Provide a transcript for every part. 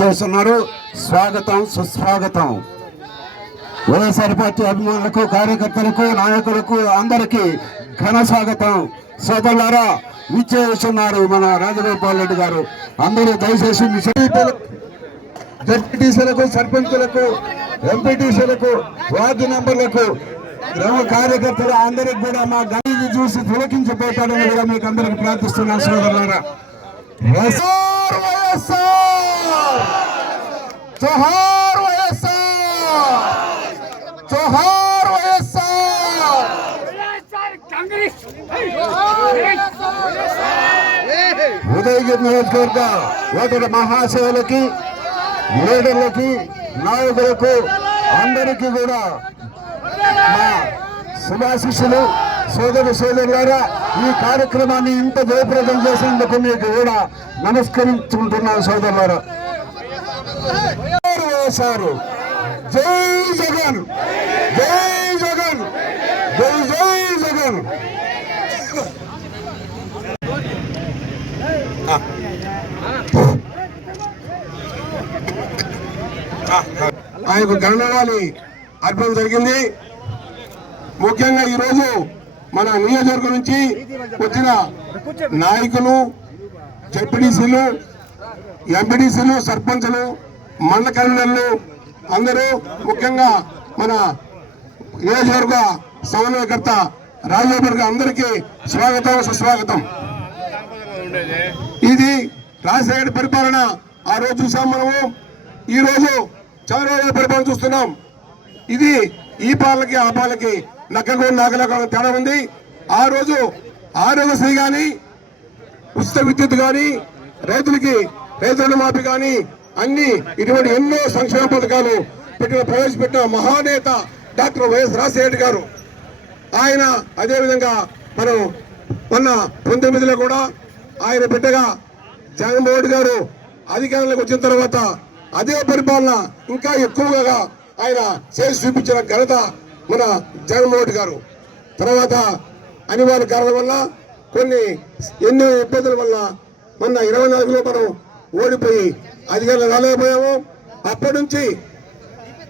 చేస్తున్నారు. స్వాగతం సుస్వాగతం. వైఎస్ఆర్ పార్టీ అభిమానులకు కార్యకర్తలకు నాయకులకు అందరికీ ఘన స్వాగతం. సోదరులారా విచ్చేస్తున్నారు మన రాజగోపాల్ రెడ్డి గారు. అందరూ దయచేసి మీ జడ్పీటీసీలకు సర్పంచులకు ఎంపీటీసీలకు వార్డు మెంబర్లకు గ్రామ కార్యకర్తలు అందరికి కూడా మా గణిని చూసి తిలకించిపోతాడని కూడా మీకు అందరికి ప్రార్థిస్తున్నాను సోదరులారా. జోహార్ వైఎస్ఆర్! జోహార్ వైఎస్ఆర్! ఉదయగిరి నియోజకవర్గ ఓటరు మహాశయులకి లీడర్లకి నాయకులకు అందరికీ కూడా మా శుభాశిష్యులు సోదరు సోదరులారా ఈ కార్యక్రమాన్ని ఇంత జయప్రదం చేసినందుకు మీకు కూడా నమస్కరించుకుంటున్నాను సోదరులారా. వేశారు జై జగన్. జై జగన్. జై జై జగన్. ఆయనకు గణనాన్ని అర్పణ జరిగింది. ముఖ్యంగా ఈరోజు మన నియోజకవర్గం నుంచి వచ్చిన నాయకులు జడ్పీటీసీలు ఎంపీటీసీలు సర్పంచులు మండల కన్వీనర్లు అందరూ ముఖ్యంగా మన నియోజకవర్గ సమన్వయకర్త రాజగోపాల్ అందరికీ స్వాగతం సుస్వాగతం. ఇది రాజశేఖర పరిపాలన. ఆ రోజు చూసాం మనము. ఈ రోజు చంద్రబాబు పరిపాలన చూస్తున్నాం. ఇది ఈ పాలకి ఆ పాలకి నక్కకు నాగలకు తేడా ఉంది. ఆ రోజు ఆరోగ్యశ్రీ కానీ ఉచిత విద్యుత్ కానీ రైతులకి రైతు రుణమాఫీ కానీ అన్ని ఇటువంటి ఎన్నో సంక్షేమ పథకాలు పెట్టిన ప్రవేశపెట్టిన మహానేత డాక్టర్ వైఎస్ రాజశేఖర్ గారు. ఆయన అదేవిధంగా మనం మొన్న పంతొమ్మిదిలో కూడా ఆయన బిడ్డగా జగన్మోహన్ గారు అధికారంలోకి వచ్చిన తర్వాత అదే పరిపాలన ఇంకా ఎక్కువగా ఆయన చేసి చూపించిన ఘనత మన జగన్మోహన్ గారు. తర్వాత అనివార్య కారణం వల్ల కొన్ని ఎన్నో ఇబ్బందుల వల్ల మొన్న ఇరవై నాలుగులో మనం ఓడిపోయి అధికారులు రాలేకపోయాము. అప్పటి నుంచి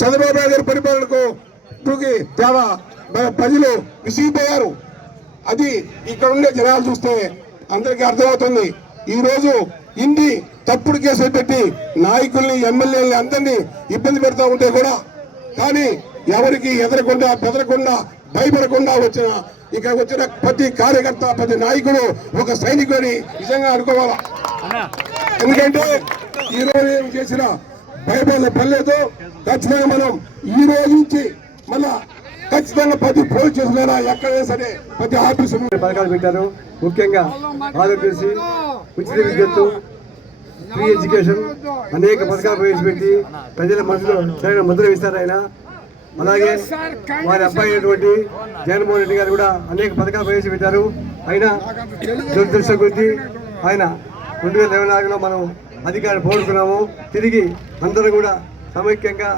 చంద్రబాబు నాయుడు గారి పరిపాలనకు ఇప్పటికి చాలా ప్రజలు విసిగిపోయారు. అది ఇక్కడ ఉండే జనాలు చూస్తే అందరికీ అర్థమవుతుంది. ఈరోజు ఇన్ని తప్పుడు కేసులు పెట్టి నాయకుల్ని ఎమ్మెల్యేలని అందరినీ ఇబ్బంది పెడతా ఉంటే కూడా కానీ ఎవరికి ఎదరకుండా బెదరకుండా భయపడకుండా వచ్చిన ఇక్కడ వచ్చిన ప్రతి కార్యకర్త ప్రతి నాయకుడు ఒక సైనికుని నిజంగా అనుకోవాలా? ఎందుకంటే ఈ రోజు ఏం చేసిన భయపడిన పర్లేదు ఖచ్చితంగా మనం ఈ రోజు నుంచి మళ్ళా ఖచ్చితంగా ప్రతి పోలీస్ స్టేషన్ ఎక్కడైనా సరే ప్రతి ఆఫీసు పథకాలు పెట్టారు. ముఖ్యంగా ఆరోగ్యశ్రీ ఉచిత విద్యుత్తు ఫ్రీ ఎడ్యుకేషన్ అనేక పథకాలు ప్రవేశపెట్టి ప్రజల మనసులో సరైన ముద్ర వేస్తారు ఆయన. అలాగే వారి అబ్బాయి అయినటువంటి జగన్మోహన్ రెడ్డి గారు కూడా అనేక పథకాలు ప్రవేశపెట్టారు ఆయన దురదృష్టం గురించి ఆయన రెండు వేల ఇరవై నాలుగులో మనం అధికారం పోగొట్టుకున్నాము తిరిగి అందరూ కూడా సమైక్యంగా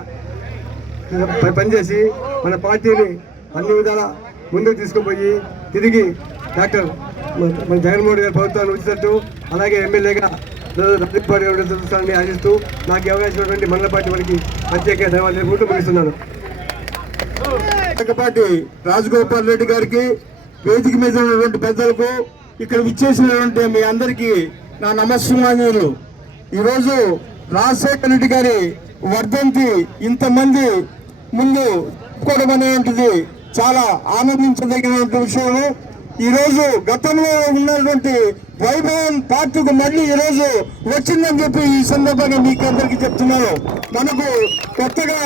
పనిచేసి మన పార్టీని అన్ని విధాల ముందుకు తీసుకుపోయి తిరిగి డాక్టర్ మన జగన్మోహన్ గారి ప్రభుత్వాన్ని ఉంచినట్టు అలాగే ఎమ్మెల్యేగా రజీపాల్ ఆశిస్తూ నాకు అవకాశం మండల పార్టీ వారికి ప్రత్యేక ధన్యవాదాలు ముగిస్తున్నాను పార్టీ రాజగోపాల్ రెడ్డి గారికి వేదిక మీద ఉన్నటువంటి పెద్దలకు ఇక్కడ విచ్చేసినటువంటి మీ అందరికీ నా నమస్సుమాన్యులు. ఈరోజు రాజశేఖర రెడ్డి గారి వర్ధంతి ఇంతమంది ముందు కూడా అనేటువంటిది చాలా ఆనందించదగినటువంటి విషయము. ఈరోజు గతంలో ఉన్నటువంటి వైభవం పార్టీకి మళ్ళీ ఈరోజు వచ్చిందని చెప్పి ఈ సందర్భంగా మీకు అందరికీ చెప్తున్నాను. మనకు కొత్తగా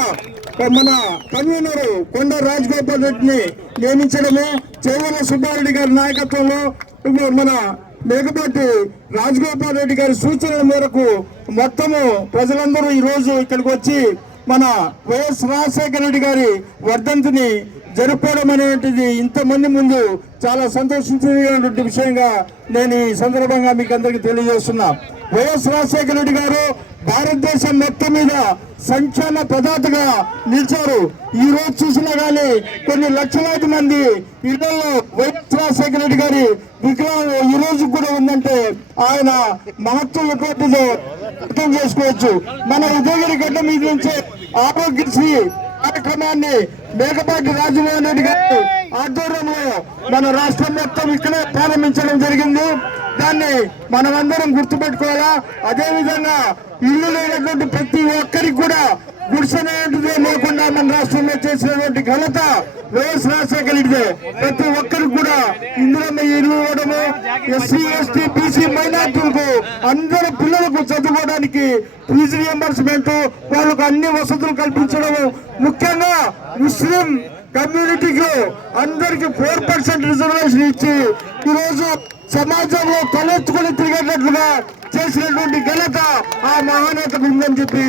మన కన్వీనర్ కొండ రాజగోపాల్ రెడ్డిని నియమించడము చేవల సుబ్బారెడ్డి గారి నాయకత్వంలో మన మేకపాటి రాజగోపాల్ రెడ్డి గారి సూచనల మేరకు మొత్తము ప్రజలందరూ ఈ రోజు ఇక్కడికి వచ్చి మన వైఎస్ రాజశేఖర రెడ్డి గారి వర్ధంతిని జరుపుకోవడం అనేటువంటిది ఇంతమంది ముందు చాలా సంతోషించినటువంటి విషయంగా నేను ఈ సందర్భంగా మీకు అందరికీ తెలియజేస్తున్నా. వైఎస్ రాజశేఖర రెడ్డి గారు భారతదేశం మొత్తం మీద సంక్షేమ ప్రదాతగా నిలిచారు. ఈ రోజు చూసినా గానీ కొన్ని లక్షలాది మంది ఇళ్ళలో వైఎస్ రాజశేఖర రెడ్డి గారి విగ్రహం ఈ రోజు కూడా ఉందంటే ఆయన మహత్వం ఎటువంటిదో అర్థం చేసుకోవచ్చు. మన ఉదయగిరి గడ్డ మీద నుంచి ఆరోగ్యశ్రీ కార్యక్రమాన్ని మేకపాటి రాజమోహన్ రెడ్డి గారి ఆధ్వర్యంలో మన రాష్ట్రం మొత్తం ఇక్కడే ప్రారంభించడం జరిగింది. దాన్ని మనమందరం గుర్తుపెట్టుకోవాలా? అదే విధంగా ఇల్లు లేనటువంటి ప్రతి ఒక్కరికి కూడా గుడిసెనేటిదే లేకుండా మన రాష్ట్రంలో చేసినటువంటి ఘనత వైఎస్ రాజశేఖర రెడ్డిదే. ప్రతి ఒక్కరికి కూడా ఇందులో ఇల్లు ఇవ్వడము ఎస్సీ ఎస్టీ బీసీ మైనార్టీలకు అందరు పిల్లలకు చదువుకోవడానికి ఫీజు రియంబర్స్మెంట్ వాళ్ళకు అన్ని వసతులు కల్పించడము. ముఖ్యంగా ముస్లిం కమ్యూనిటీకి అందరికి ఫోర్ పర్సెంట్ రిజర్వేషన్ ఇచ్చి ఈరోజు సమాజంలో తలెత్తుకుని తిరిగేటట్లుగా చేసినటువంటి ఘనత ఆ మహానేతకు ఉందని చెప్పి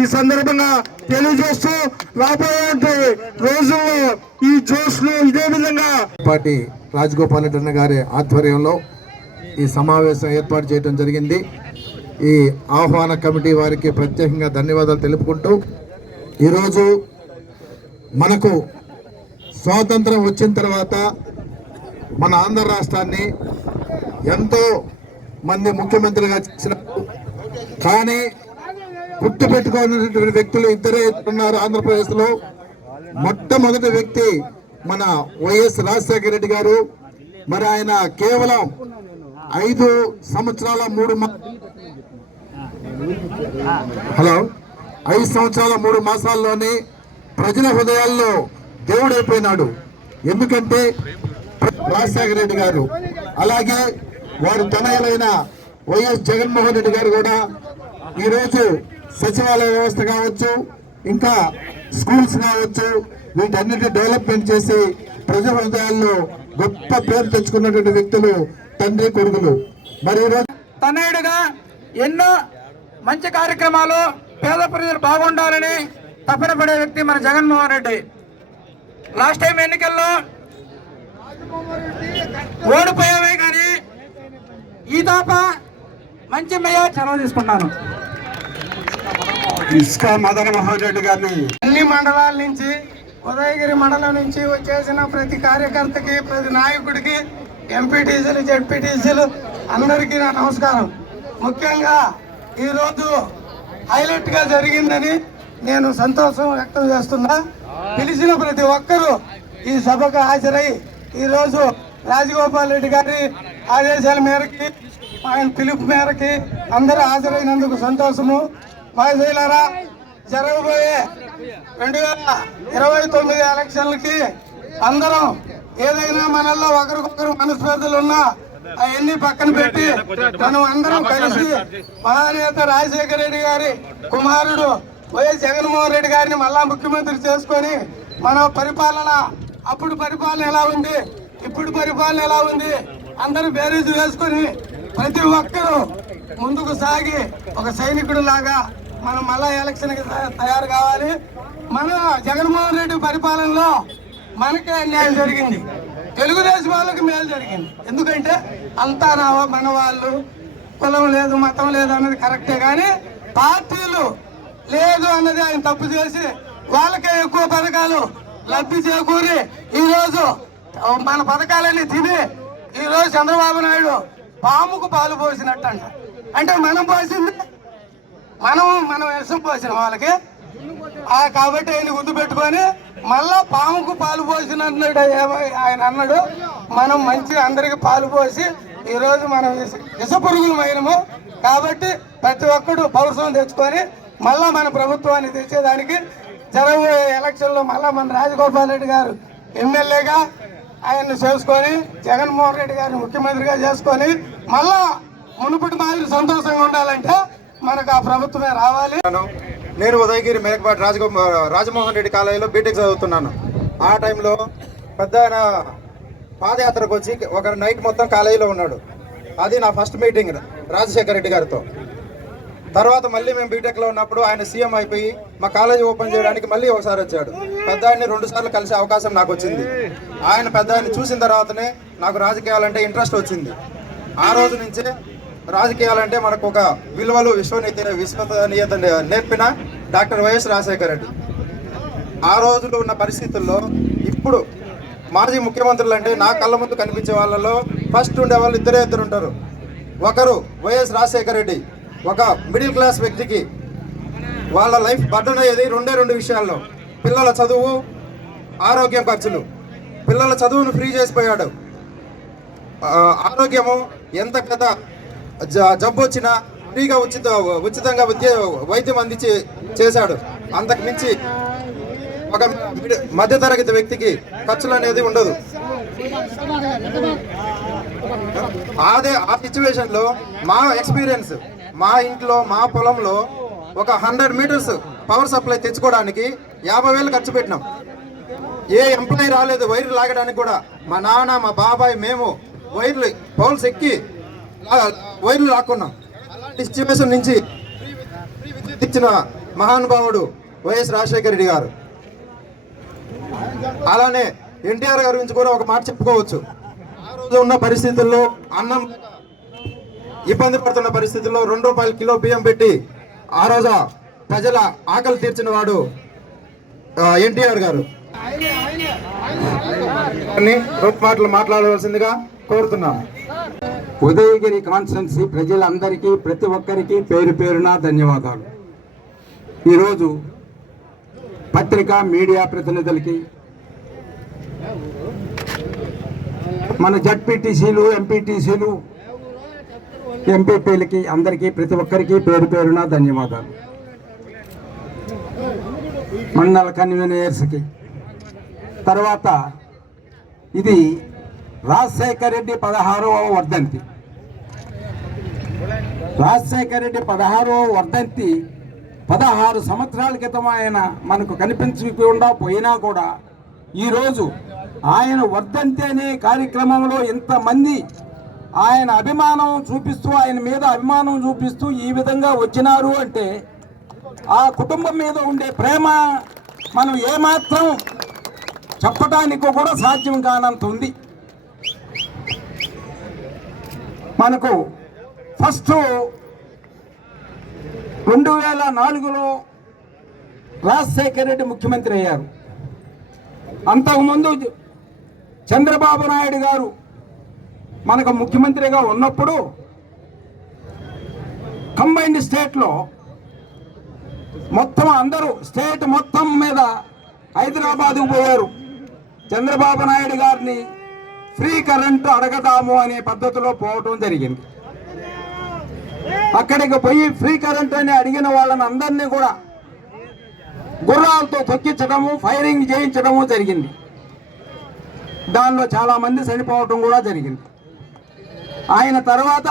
ఈ సందర్భంగా తెలియజేస్తూ రాబోయే రోజుల్లో ఈ జోష్లు ఇదే విధంగా పార్టీ రాజగోపాల్ రెడ్డి అన్న గారి ఆధ్వర్యంలో ఈ సమావేశం ఏర్పాటు చేయడం జరిగింది. ఈ ఆహ్వాన కమిటీ వారికి ప్రత్యేకంగా ధన్యవాదాలు తెలుపుకుంటూ ఈరోజు మనకు స్వాతంత్రం వచ్చిన తర్వాత మన ఆంధ్ర రాష్ట్రాన్ని ఎంతో మంది ముఖ్యమంత్రిగా చేసినారు కానీ గుర్తుపెట్టుకున్నటువంటి వ్యక్తులు ఇద్దరే ఉన్నారు ఆంధ్రప్రదేశ్లో. మొట్టమొదటి వ్యక్తి మన వైఎస్ రాజశేఖర రెడ్డి గారు. మరి ఆయన కేవలం ఐదు సంవత్సరాల మూడు మా- హలో? ఐదు సంవత్సరాల మూడు మాసాల్లోనే ప్రజల హృదయాల్లో దేవుడైపోయినాడు ఎందుకంటే రాజశేఖర రెడ్డి గారు అలాగే వారి తనయులైన వైఎస్ జగన్మోహన్ రెడ్డి గారు కూడా ఈరోజు సచివాలయ వ్యవస్థ కావచ్చు ఇంకా స్కూల్స్ కావచ్చు వీటన్నిటి డెవలప్మెంట్ చేసి ప్రజా హృదయాల్లో గొప్ప పేరు తెచ్చుకున్నటువంటి వ్యక్తులు తండ్రి కొడుకులు. మరి ఈరోజు తనయుడుగా ఎన్నో మంచి కార్యక్రమాలు పేద ప్రజలు బాగుండాలని తపన పడే వ్యక్తి మన జగన్మోహన్ రెడ్డి. లాస్ట్ టైం ఎన్నికల్లో ఓడిపోయామే కానీ ఈ తప్ప మంచి మేయర్ సెలవు తీసుకున్నాను. ఇస్కా మదన మోహన్ రెడ్డి గారిని. అన్ని మండలాల నుంచి ఉదయగిరి మండలం నుంచి వచ్చేసిన ప్రతి కార్యకర్తకి ప్రతి నాయకుడికి ఎంపీటీసీలు జడ్పీటీసీలు అందరికీ నా నమస్కారం. ముఖ్యంగా ఈరోజు హైలైట్గా జరిగిందని నేను సంతోషం వ్యక్తం చేస్తున్నా. పిలిచిన ప్రతి ఒక్కరూ ఈ సభకు హాజరై ఈరోజు రాజగోపాల్ రెడ్డి గారి ఆదేశాల మేరకి ఆయన పిలుపు మేరకి అందరూ హాజరైనందుకు సంతోషము. వాయిదారా జరగబోయే రెండు వేల ఇరవై తొమ్మిది ఎలక్షన్లకి అందరం ఏదైనా మనల్లో ఒకరికొకరు మనస్పర్ధలు ఉన్నా అవన్నీ పక్కన పెట్టి మనం అందరం కలిసి మహానేత రాజశేఖర రెడ్డి గారి కుమారుడు వైఎస్ జగన్మోహన్ రెడ్డి గారిని మళ్ళా ముఖ్యమంత్రి చేసుకొని మన పరిపాలన అప్పుడు పరిపాలన ఎలా ఉంది ఇప్పుడు పరిపాలన ఎలా ఉంది అందరూ బేరీజు వేసుకొని ప్రతి ఒక్కరూ ముందుకు సాగి ఒక సైనికుడు లాగా మనం మళ్ళా ఎలక్షన్కి తయారు కావాలి. మన జగన్మోహన్ రెడ్డి పరిపాలనలో మనకే అన్యాయం జరిగింది. తెలుగుదేశం వాళ్ళకి మేలు జరిగింది. ఎందుకంటే అంతా నా మన వాళ్ళు. కులం లేదు మతం లేదు అన్నది కరెక్టే కానీ పార్టీలు లేదు అన్నది ఆయన తప్పు చేసి వాళ్ళకే ఎక్కువ పథకాలు లబ్ధి చేకూరి ఈరోజు మన పథకాలన్నీ తిని ఈరోజు చంద్రబాబు నాయుడు పాముకు పాలు పోసినట్టు అంట అంటే మనం పోసింది మనం మనం విషం పోసిన వాళ్ళకి. ఆ కాబట్టి ఆయన గుర్తు పెట్టుకొని మళ్ళా పాముకు పాలు పోసినట్టు ఆయన అన్నాడు మనం మంచి అందరికి పాలు పోసి ఈరోజు మనం విష- విష కాబట్టి ప్రతి ఒక్కడు పౌరుషం తెచ్చుకొని మళ్ళా మన ప్రభుత్వాన్ని తెచ్చేదానికి జరగబోయే ఎలక్షన్లో మళ్ళా మన రాజగోపాల్ రెడ్డి గారు ఎమ్మెల్యేగా ఆయన్ని చేసుకొని జగన్మోహన్ రెడ్డి గారిని ముఖ్యమంత్రిగా చేసుకొని మళ్ళా మునుపటి మాదిరి సంతోషంగా ఉండాలంటే మనకు ఆ ప్రభుత్వమే రావాలి. నేను ఉదయగిరి మేకపాటి రాజగో రాజమోహన్ రెడ్డి కాలేజీలో బీటెక్ చదువుతున్నాను. ఆ టైంలో పెద్ద ఆయన పాదయాత్రకు వచ్చి ఒక నైట్ మొత్తం కాలేజీలో ఉన్నాడు. అది నా ఫస్ట్ మీటింగ్ రాజశేఖర రెడ్డి గారితో. తర్వాత మళ్ళీ మేము బీటెక్లో ఉన్నప్పుడు ఆయన సీఎం అయిపోయి మా కాలేజీ ఓపెన్ చేయడానికి మళ్ళీ ఒకసారి వచ్చాడు. పెద్ద ఆయన్ని రెండుసార్లు కలిసే అవకాశం నాకు వచ్చింది. ఆయన పెద్ద ఆయన చూసిన తర్వాతనే నాకు రాజకీయాలంటే ఇంట్రెస్ట్ వచ్చింది. ఆ రోజు నుంచే రాజకీయాలంటే మనకు ఒక విలువలు విశ్వనీయత విశ్వసనీయత నేర్పిన డాక్టర్ వైఎస్ రాజశేఖర రెడ్డి. ఆ రోజుల్లో ఉన్న పరిస్థితుల్లో ఇప్పుడు మాజీ ముఖ్యమంత్రులు అంటే నా కళ్ళ ముందు కనిపించే వాళ్ళలో ఫస్ట్ ఉండే వాళ్ళు ఇద్దరే ఇద్దరు ఉంటారు. ఒకరు వైఎస్ రాజశేఖర రెడ్డి ఒక మిడిల్ క్లాస్ వ్యక్తికి వాళ్ళ లైఫ్ బర్డన్ అయ్యేది రెండే రెండు విషయాల్లో. పిల్లల చదువు ఆరోగ్యం ఖర్చులు. పిల్లల చదువును ఫ్రీ చేసిపోయాడు. ఆరోగ్యము ఎంత పెద్ద జబ్బు వచ్చినా ఫ్రీగా ఉచిత ఉచితంగా విద్య వైద్యం అందించి చేశాడు. అంతకు మించి ఒక మధ్యతరగతి వ్యక్తికి ఖర్చులు అనేది ఉండదు. అదే ఆ సిచ్యువేషన్లో మా ఎక్స్పీరియన్స్ మా ఇంట్లో మా పొలంలో ఒక హండ్రెడ్ మీటర్స్ పవర్ సప్లై తెచ్చుకోవడానికి యాభై వేలు ఖర్చు పెట్టినాం. ఏ ఎంప్లాయీ రాలేదు వైర్లు లాగడానికి కూడా. మా నాన్న మా బాబాయ్ మేము వైర్లు పౌల్స్ ఎక్కి వైర్లు లాక్కున్నాం డిస్ట్రిబ్యూషన్ నుంచి ఇచ్చిన మహానుభావుడు వైఎస్ రాజశేఖర రెడ్డి గారు. అలానే ఎన్టీఆర్ గారి గురించి కూడా ఒక మాట చెప్పుకోవచ్చు. ఆ రోజు ఉన్న పరిస్థితుల్లో అన్నం ఇబ్బంది పడుతున్న పరిస్థితుల్లో రెండు రూపాయల కిలో బియ్యం పెట్టి ఆ రోజు ప్రజల ఆకలి తీర్చిన వాడు ఎన్టీఆర్ గారు. కొన్ని మాటలు మాట్లాడవలసిందిగా కోరుతున్నాను. ఉదయగిరి కాన్స్టెన్సీ ప్రజలందరికీ ప్రతి ఒక్కరికి పేరు పేరున ధన్యవాదాలు. ఈరోజు పత్రికా మీడియా ప్రతినిధులకి మన జడ్పీటీసీలు ఎంపీటీసీలు ఎంపీపీలకి అందరికీ ప్రతి ఒక్కరికి పేరు పేరున ధన్యవాదాలు. మండల కన్వీనర్స్కి. తర్వాత ఇది రాజశేఖర రెడ్డి పదహారవ వర్ధంతి. రాజశేఖర రెడ్డి పదహారో వర్ధంతి పదహారు సంవత్సరాల క్రితం ఆయన మనకు కనిపించకుండా పోయినా కూడా ఈరోజు ఆయన వర్ధంతి అనే కార్యక్రమంలో ఇంతమంది ఆయన అభిమానం చూపిస్తూ ఆయన మీద అభిమానం చూపిస్తూ ఈ విధంగా వచ్చినారు అంటే ఆ కుటుంబం మీద ఉండే ప్రేమ మనం ఏమాత్రం చెప్పడానికి కూడా సాధ్యం కానంత ఉంది. మనకు ఫస్ట్ రెండు వేల నాలుగులో రాజశేఖర రెడ్డి ముఖ్యమంత్రి అయ్యారు. అంతకుముందు చంద్రబాబు నాయుడు గారు మనకు ముఖ్యమంత్రిగా ఉన్నప్పుడు కంబైన్డ్ స్టేట్లో మొత్తం అందరూ స్టేట్ మొత్తం మీద హైదరాబాద్కు పోయారు. చంద్రబాబు నాయుడు గారిని ఫ్రీ కరెంటు అడగదాము అనే పద్ధతిలో పోవటం జరిగింది. అక్కడికి పోయి ఫ్రీ కరెంట్ అని అడిగిన వాళ్ళని అందరినీ కూడా గుర్రాలతో తొక్కించడము ఫైరింగ్ చేయించడము జరిగింది. దానిలో చాలా మంది చనిపోవటం కూడా జరిగింది. ఆయన తర్వాత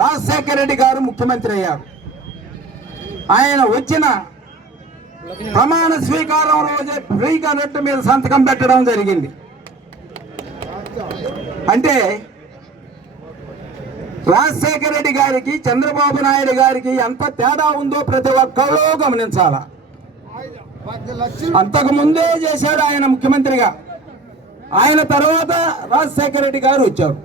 రాజశేఖర రెడ్డి గారు ముఖ్యమంత్రి అయ్యారు. ఆయన వచ్చిన ప్రమాణ స్వీకారం రోజే ఫ్రీ కరెంట్ మీద సంతకం పెట్టడం జరిగింది. అంటే రాజశేఖర రెడ్డి గారికి చంద్రబాబు నాయుడు గారికి ఎంత తేడా ఉందో ప్రతి ఒక్కళ్ళు గమనించాల? అంతకు ముందే చేశాడు ఆయన ముఖ్యమంత్రిగా. ఆయన తర్వాత రాజశేఖర రెడ్డి గారు వచ్చారు.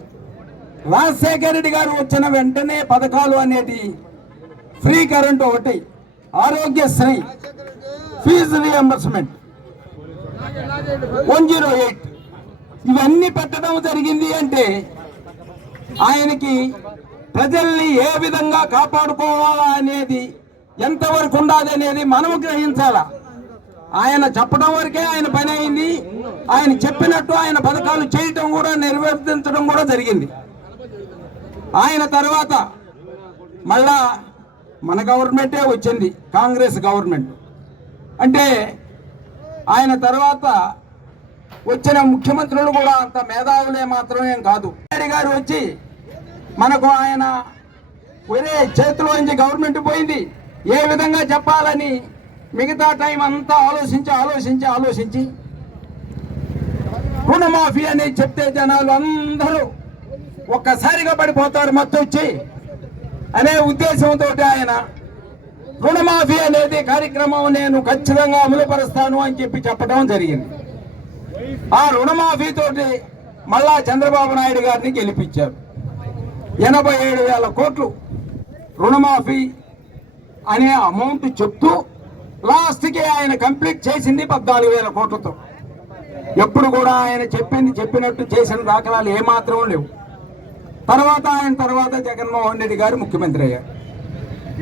రాజశేఖర రెడ్డి గారు వచ్చిన వెంటనే పథకాలు అనేది ఫ్రీ కరెంట్ ఒకటి Aarogyasri fee reimbursement one zero eight. ఇవన్నీ పెట్టడం జరిగింది అంటే ఆయనకి ప్రజల్ని ఏ విధంగా కాపాడుకోవాలా అనేది ఎంతవరకు ఉండాలి అనేది మనము గ్రహించాలా? ఆయన చెప్పడం వరకే ఆయన పని అయింది. ఆయన చెప్పినట్టు ఆయన పథకాలు చేయటం కూడా నిర్వర్తించడం కూడా జరిగింది. ఆయన తర్వాత మళ్ళా మన గవర్నమెంటే వచ్చింది కాంగ్రెస్ గవర్నమెంట్. అంటే ఆయన తర్వాత వచ్చిన ముఖ్యమంత్రులు కూడా అంత మేధావులే మాత్రమే కాదు. గారు వచ్చి మనకు ఆయన వేరే చేతిలో నుంచి గవర్నమెంట్ పోయింది. ఏ విధంగా చెప్పాలని మిగతా టైం అంతా ఆలోచించి ఆలోచించి ఆలోచించి రుణమాఫీ అని చెప్తే జనాలు అందరూ ఒక్కసారిగా పడిపోతారు మత్తొచ్చి అనే ఉద్దేశంతో ఆయన రుణమాఫీ అనేది కార్యక్రమం నేను ఖచ్చితంగా అమలుపరుస్తాను అని చెప్పి చెప్పడం జరిగింది. ఆ రుణమాఫీతో మళ్ళా చంద్రబాబు నాయుడు గారిని గెలిపించారు. ఎనభై ఏడు వేల కోట్లు రుణమాఫీ అనే అమౌంట్ చెప్తూ లాస్ట్కి ఆయన కంప్లీట్ చేసింది పద్నాలుగు వేల కోట్లతో. ఎప్పుడు కూడా ఆయన చెప్పింది చెప్పినట్టు చేసిన దాఖలాలు ఏమాత్రం లేవు. తర్వాత ఆయన తర్వాత జగన్మోహన్ రెడ్డి గారు ముఖ్యమంత్రి అయ్యారు.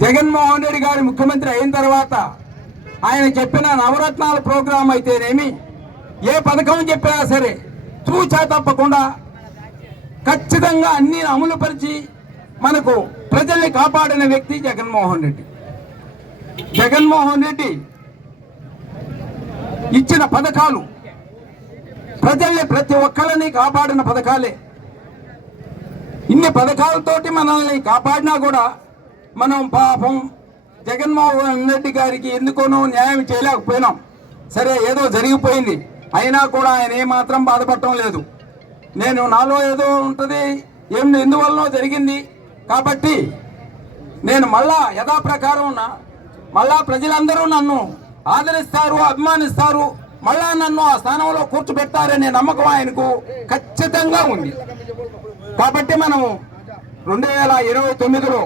జగన్మోహన్ రెడ్డి గారు ముఖ్యమంత్రి అయిన తర్వాత ఆయన చెప్పిన నవరత్నాల ప్రోగ్రాం అయితేనేమి ఏ పథకం చెప్పినా సరే చూచా తప్పకుండా ఖచ్చితంగా అన్ని అమలుపరిచి మనకు ప్రజల్ని కాపాడిన వ్యక్తి జగన్మోహన్ రెడ్డి. జగన్మోహన్ రెడ్డి ఇచ్చిన పథకాలు ప్రజల్ని ప్రతి ఒక్కరిని కాపాడిన పథకాలే. ఇన్ని పథకాలతోటి మనల్ని కాపాడినా కూడా మనం పాపం జగన్మోహన్ రెడ్డి గారికి ఎందుకోనో న్యాయం చేయలేకపోయినాం. సరే ఏదో జరిగిపోయింది. అయినా కూడా ఆయన ఏమాత్రం బాధపడటం లేదు. నేను నాలో ఏదో ఉంటుంది ఏం ఎందువల్లనో జరిగింది. కాబట్టి నేను మళ్ళా యథాప్రకారం ఉన్నా మళ్ళా ప్రజలందరూ నన్ను ఆదరిస్తారు అభిమానిస్తారు మళ్ళా నన్ను ఆ స్థానంలో కూర్చోబెట్టారనే నమ్మకం ఆయనకు ఖచ్చితంగా ఉంది. కాబట్టి మనము రెండు వేల ఇరవై తొమ్మిదిలో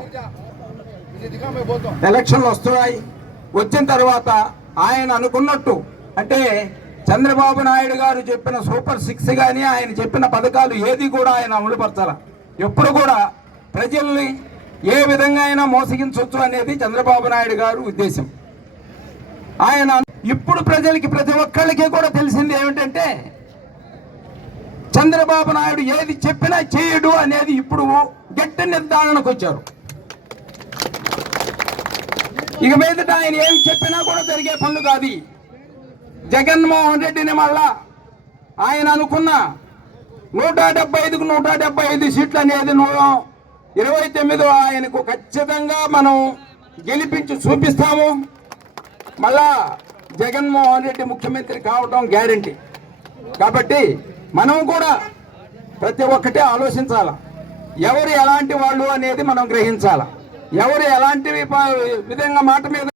ఎలక్షన్లు వస్తున్నాయి. వచ్చిన తర్వాత ఆయన అనుకున్నట్టు అంటే చంద్రబాబు నాయుడు గారు చెప్పిన సూపర్ సిక్స్ కానీ ఆయన చెప్పిన పథకాలు ఏది కూడా ఆయన అమలుపరచాల. ఎప్పుడు కూడా ప్రజల్ని ఏ విధంగా అయినా మోసగించవచ్చు అనేది చంద్రబాబు నాయుడు గారు ఉద్దేశం. ఆయన ఇప్పుడు ప్రజలకి ప్రతి ఒక్కళ్ళకి కూడా తెలిసింది ఏమిటంటే చంద్రబాబు నాయుడు ఏది చెప్పినా చేయడు అనేది ఇప్పుడు గట్టి నిర్ధారణకు వచ్చారు. ఇక మీదట ఆయన ఏమి చెప్పినా కూడా జరిగే పనులు కాదు జగన్మోహన్ రెడ్డిని మళ్ళా ఆయన అనుకున్న నూట డెబ్బై ఐదుకు నూట డెబ్బై ఐదు సీట్లు అనేది నూ ఇరవై తొమ్మిది ఆయనకు ఖచ్చితంగా మనం గెలిపించి చూపిస్తాము. మళ్ళా జగన్మోహన్ రెడ్డి ముఖ్యమంత్రి కావడం గ్యారంటీ. కాబట్టి మనం కూడా ప్రతి ఒక్కటి ఆలోచించాల. ఎవరు ఎలాంటి వాళ్ళు అనేది మనం గ్రహించాల. ఎవరు ఎలాంటి విధంగా మాట మీద